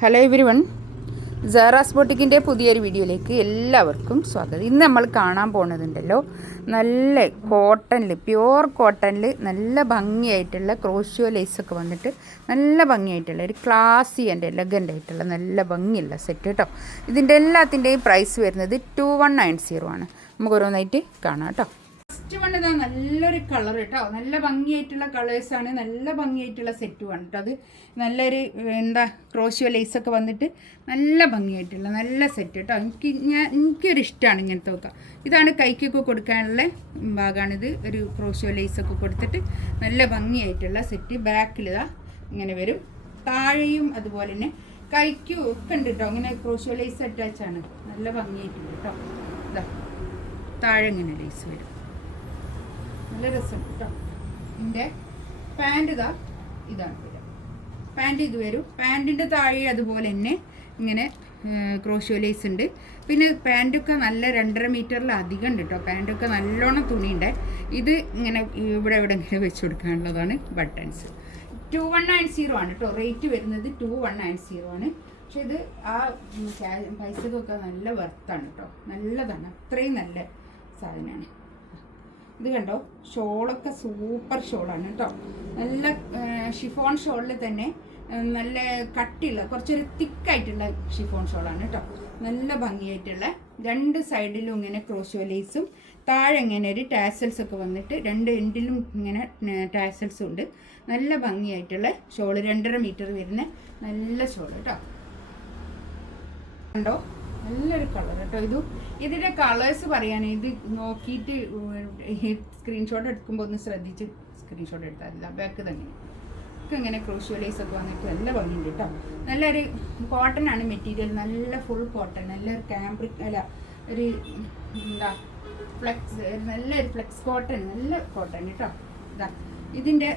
Hello everyone, Sara's ബൊട്ടിക്കിൻ്റെ പുതിയൊരു വീഡിയോയിലേക്ക് എല്ലാവർക്കും സ്വാഗതം. ഇന്ന് നമ്മൾ കാണാൻ പോകുന്നതുണ്ടല്ലോ, നല്ല കോട്ടണിൽ, പ്യുവർ കോട്ടണിൽ നല്ല ഭംഗിയായിട്ടുള്ള ക്രോഷ്യോ ലേസൊക്കെ വന്നിട്ട് നല്ല ഭംഗിയായിട്ടുള്ള ഒരു ക്ലാസി ആൻഡ് എലഗൻ്റ് ആയിട്ടുള്ള നല്ല ഭംഗിയുള്ള സെറ്റ് കേട്ടോ. ഇതിൻ്റെ എല്ലാത്തിൻ്റെയും പ്രൈസ് വരുന്നത് 2190 ആണ്. നമുക്ക് ഓരോന്നായിട്ട് കാണാം കേട്ടോ. ഫസ്റ്റ് വൺ ഇതാ നല്ലൊരു കളർ കേട്ടോ, നല്ല ഭംഗിയായിട്ടുള്ള കളേഴ്സാണ്, നല്ല ഭംഗിയായിട്ടുള്ള സെറ്റുമാണ് കേട്ടോ. അത് നല്ലൊരു ക്രോഷ്യോ ലേസൊക്കെ വന്നിട്ട് നല്ല ഭംഗിയായിട്ടുള്ള നല്ല സെറ്റ് കേട്ടോ. എനിക്കൊരു ഇഷ്ടമാണ് ഇങ്ങനത്തെ ഒക്കെ. ഇതാണ് കൈക്കൊക്കെ കൊടുക്കാനുള്ള ഭാഗമാണിത്. ഒരു ക്രോഷ്യോ ലേസൊക്കെ കൊടുത്തിട്ട് നല്ല ഭംഗിയായിട്ടുള്ള സെറ്റ്. ബാക്കിലിതാ ഇങ്ങനെ വരും, താഴെയും അതുപോലെ തന്നെ കൈക്കും ഒക്കെ ഉണ്ട് കേട്ടോ. ഇങ്ങനെ ക്രോഷ്യോ ലേസ് അറ്റാച്ചാണ്, നല്ല ഭംഗിയായിട്ടുണ്ട് കേട്ടോ. ഇതാ താഴെ ഇങ്ങനെ ലേസ് വരും, നല്ല രസമുണ്ട് കേട്ടോ. ഇതിൻ്റെ പാൻറ് ഇതാണ് വരിക. പാൻറ് ഇത് വരും. പാൻറ്റിൻ്റെ താഴെ അതുപോലെ തന്നെ ഇങ്ങനെ ക്രോഷ്യോ ലേസ് ഉണ്ട്. പിന്നെ പാൻറ്റൊക്കെ നല്ല 2.5 മീറ്ററിൽ അധികം ഉണ്ട് കേട്ടോ. പാൻറ്റൊക്കെ നല്ലോണം തുണിയുണ്ട്. ഇത് ഇങ്ങനെ ഇവിടെ ഇങ്ങനെ വെച്ച് കൊടുക്കാനുള്ളതാണ് ബട്ടൺസ്. 2190 ആണ് കേട്ടോ റേറ്റ് വരുന്നത്. 2190 ആണ്. പക്ഷെ ഇത് ആ പൈസക്കൊക്കെ നല്ല വർത്താണ് കേട്ടോ, നല്ലതാണ്, അത്രയും നല്ല സാധനമാണ്. ഇത് കണ്ടോ, ഷോളൊക്കെ സൂപ്പർ ഷോളാണ് കേട്ടോ. നല്ല ഷിഫോൺ ഷോളിൽ തന്നെ നല്ല കട്ടിയുള്ള കുറച്ചൊരു തിക്കായിട്ടുള്ള ഷിഫോൺ ഷോളാണ് കേട്ടോ. നല്ല ഭംഗിയായിട്ടുള്ള രണ്ട് സൈഡിലും ഇങ്ങനെ ക്രോഷ്യോ ലേസും താഴെ ഇങ്ങനെ ഒരു ടാസൽസ് ഒക്കെ വന്നിട്ട് രണ്ട് എൻഡിലും ഇങ്ങനെ ടാസൽസും ഉണ്ട്. നല്ല ഭംഗിയായിട്ടുള്ള ഷോള്, 2.5 മീറ്റർ വരുന്ന നല്ല ഷോള് കേട്ടോ. കണ്ടോ, നല്ലൊരു കളർ കേട്ടോ. ഇതിൻ്റെ കളേഴ്സ് പറയാൻ ഇത് നോക്കിയിട്ട് സ്ക്രീൻഷോട്ട് എടുക്കുമ്പോൾ ഒന്ന് ശ്രദ്ധിച്ച് സ്ക്രീൻഷോട്ട് എടുത്താൽ മതി. ബാക്ക് തന്നെ ഒക്കെ ഇങ്ങനെ ക്രോഷ്യോ ലേസ് ഒക്കെ വന്നിട്ട് നല്ല ഭംഗിയുണ്ട് കേട്ടോ. നല്ലൊരു കോട്ടൺ ആണ് മെറ്റീരിയൽ, നല്ല ഫുൾ കോട്ടൺ, നല്ലൊരു ക്യാമ്പ്രിക് അല്ല ഒരു നല്ലൊരു ഫ്ലെക്സ് കോട്ടൺ, നല്ല കോട്ടൺ കേട്ടോ. ഇതിൻ്റെ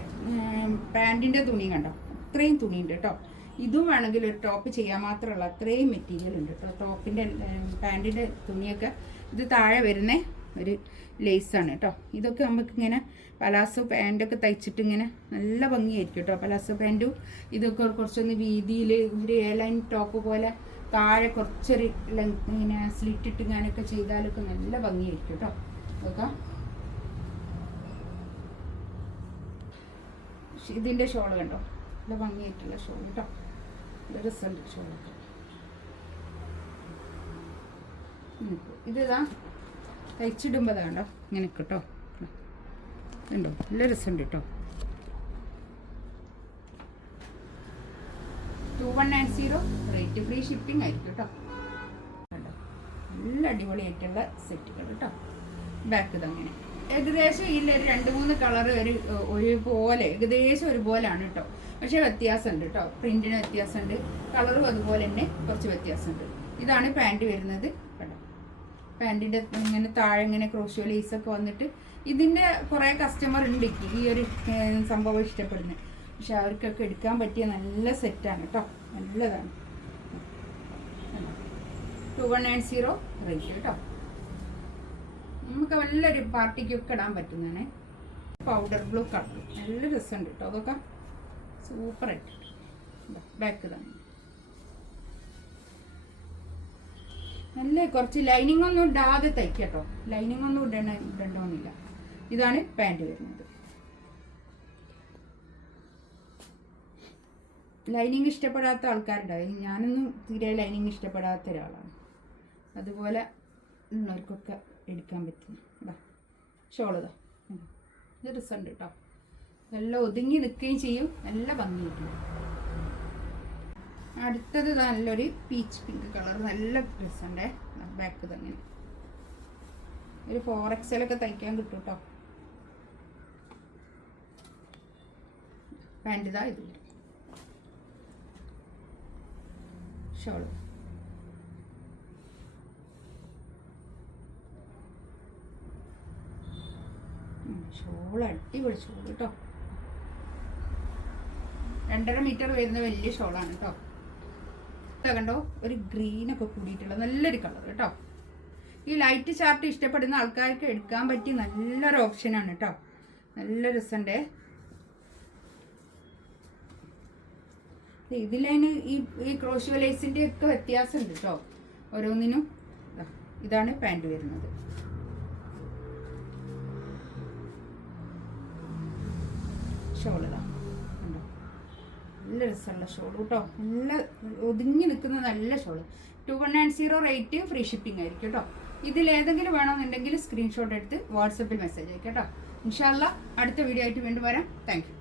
പാൻറ്റിൻ്റെ തുണി കണ്ടോ, അത്രയും തുണിയുണ്ട് കേട്ടോ. ഇതും വേണമെങ്കിൽ ഒരു ടോപ്പ് ചെയ്യാൻ മാത്രമുള്ള അത്രയും മെറ്റീരിയൽ ഉണ്ട് കേട്ടോ. ടോപ്പിൻ്റെ പാൻറ്റിൻ്റെ തുണിയൊക്കെ ഇത് താഴെ വരുന്ന ഒരു ലേസാണ് കേട്ടോ. ഇതൊക്കെ നമുക്കിങ്ങനെ പലാസോ പാൻറ്റൊക്കെ തയ്ച്ചിട്ട് ഇങ്ങനെ നല്ല ഭംഗിയായിരിക്കും കേട്ടോ. പലാസോ പാൻറ്റും ഇതൊക്കെ കുറച്ചൊന്ന് വീതിയിൽ ഒരു എയർലൈൻ ടോപ്പ് പോലെ താഴെ കുറച്ചൊരു ഇങ്ങനെ സ്ലിറ്റിട്ട് ഇങ്ങനെയൊക്കെ ചെയ്താലൊക്കെ നല്ല ഭംഗിയായിരിക്കും കേട്ടോ. ഇതൊക്കെ ഇതിൻ്റെ ഷോൾ കണ്ടോ, നല്ല ഭംഗിയായിട്ടുള്ള ഷോൾ കേട്ടോ. രസമുണ്ട് ഷോളൊക്കെ. ഇതാ തയ്ച്ചിടുമ്പോൾ കണ്ടോ ഇങ്ങനെ കേട്ടോ, ഉണ്ടോ, നല്ല രസമുണ്ട് കേട്ടോ. 2190 റേറ്റ്, ഫ്രീ ഷിപ്പിംഗ് ആയിരിക്കും കേട്ടോ. കണ്ടോ, നല്ല അടിപൊളിയായിട്ടുള്ള സെറ്റുകൾ കേട്ടോ. ബാക്ക് അങ്ങനെ ഏകദേശം ഇതിലൊരു 2-3 കളർ ഒരുപോലെ, ഏകദേശം ഒരുപോലെയാണ് കേട്ടോ. പക്ഷേ വ്യത്യാസമുണ്ട് കേട്ടോ, പ്രിന്റിന് വ്യത്യാസമുണ്ട്, കളറും അതുപോലെ തന്നെ കുറച്ച് വ്യത്യാസമുണ്ട്. ഇതാണ് പാൻറ് വരുന്നത് കേട്ടോ. പാൻറ്റിൻ്റെ ഇങ്ങനെ താഴെ ഇങ്ങനെ ക്രോഷ്യോ ലേസൊക്കെ വന്നിട്ട് ഇതിൻ്റെ കുറേ കസ്റ്റമർ ഉണ്ട് ഈ ഒരു സംഭവം ഇഷ്ടപ്പെടുന്നത്. പക്ഷെ അവർക്കൊക്കെ എടുക്കാൻ പറ്റിയ നല്ല സെറ്റാണ് കേട്ടോ, നല്ലതാണ്. 2190 റേറ്റ് കേട്ടോ. നമുക്ക് നല്ലൊരു പാർട്ടിക്കൊക്കെ ഇടാൻ പറ്റുന്നതാണ്. പൗഡർ ബ്ലൂ കളർ, നല്ല രസമുണ്ട് കേട്ടോ. അതൊക്കെ സൂപ്പറായിട്ട് ബാക്ക് തന്നെ നല്ല കുറച്ച് ലൈനിങ് ഒന്നും ഇടാതെ തയ്ക്കട്ടോ. ലൈനിങ് ഒന്നും ഇടണമെന്നില്ല. ഇതാണ് പാൻറ് വരുന്നത്. ലൈനിങ് ഇഷ്ടപ്പെടാത്ത ആൾക്കാരുണ്ടാവും. ഞാനൊന്നും തീരെ ലൈനിങ് ഇഷ്ടപ്പെടാത്ത ഒരാളാണ്. അതുപോലെ ഉള്ളവർക്കൊക്കെ എടുക്കാൻ പറ്റും. ഷോളതാ, ഇത് രസമുണ്ട് കേട്ടോ. നല്ല ഒതുങ്ങി നിൽക്കുകയും ചെയ്യും, നല്ല ഭംഗിയായിട്ടുണ്ട്. അടുത്തത് നല്ലൊരു പീച്ച് പിങ്ക് കളർ, നല്ല രസമുണ്ട്. ബാക്ക് തന്നെ ഒരു 4XL ഒക്കെ തയ്ക്കാൻ കിട്ടും കേട്ടോ. പാൻറ് ഇതാ ഇത് ഷോൾ. ഷോൾ അടിപൊളി ഷോൾ കേട്ടോ. 2.5 മീറ്റർ വരുന്ന വലിയ ഷോളാണ് കേട്ടോ. കണ്ടോ, ഒരു ഗ്രീനൊക്കെ കൂടിയിട്ടുള്ള നല്ലൊരു കളർ കേട്ടോ. ഈ ലൈറ്റ് ചാർട്ട് ഇഷ്ടപ്പെടുന്ന ആൾക്കാർക്ക് എടുക്കാൻ പറ്റിയ നല്ലൊരു ഓപ്ഷനാണ് കേട്ടോ. നല്ല രസമുണ്ട്. ഇതിലതിന് ഈ ക്രോഷ്യോ ലേസിൻ്റെ ഒക്കെ വ്യത്യാസമുണ്ട് കേട്ടോ ഓരോന്നിനും. ഇതാണ് പാൻറ് വരുന്നത്. ഷോളിതാ ഉണ്ടോ, നല്ല രസമുള്ള ഷോൾ കേട്ടോ, നല്ല ഒതുങ്ങി നിൽക്കുന്ന നല്ല ഷോള്. 2190 റേറ്റ്, ഫ്രീ ഷിപ്പിംഗ് ആയിരിക്കും കേട്ടോ. ഇതിലേതെങ്കിലും വേണമെന്നുണ്ടെങ്കിൽ സ്ക്രീൻഷോട്ട് എടുത്ത് വാട്സപ്പിൽ മെസ്സേജ് അയക്കാം കേട്ടോ. ഇൻഷാ അല്ലാ അടുത്ത വീഡിയോ ആയിട്ട് വീണ്ടും വരാം. Thank you.